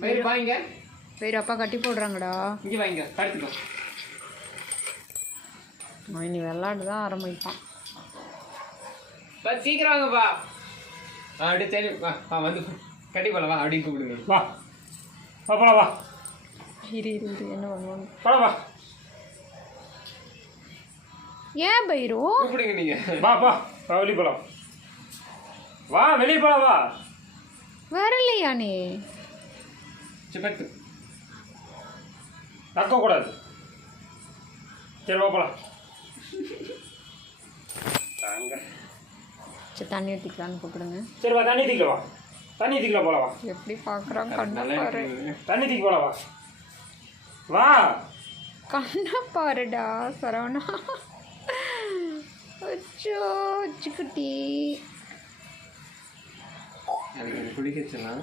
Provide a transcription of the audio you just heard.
பயிர் வாங்க. பயிர் அப்பா கட்டி போடுறாங்கடா. இங்கே வாங்க, கட்டிக்கோ. இனி விளாண்டு தான் ஆரம்பிப்பான். சீக்கிரம் வாங்கப்பா. அப்படியே சரி வா வந்து கட்டி போல வா அப்படின்னு கூப்பிடுங்க. வா வா போல வா. இரு என்ன பண்ணுவாங்க போல வா. ஏன் பயிரோ கூப்பிடுங்க நீங்க. வா வா வெளியே போலாம். வா வெளியே போலாம் வா. வரலையா நீ? சிப்பத்து தக்க கூடாது. சரி வா போலாம். சரி தண்ணி ஊற்றிக்கலான்னு கூப்பிடுங்க. சரி வா தண்ணி தீக்கல வா. தண்ணி தீக்கல போல வா. எப்படி பார்க்குறான் கண்ணை பாரு. தண்ணி தீக்க போல வா. வா கண்ணை பாருடா சரவணா. அச்சோ அச்சுக்குட்டி குடிக்க வச்சலாம்.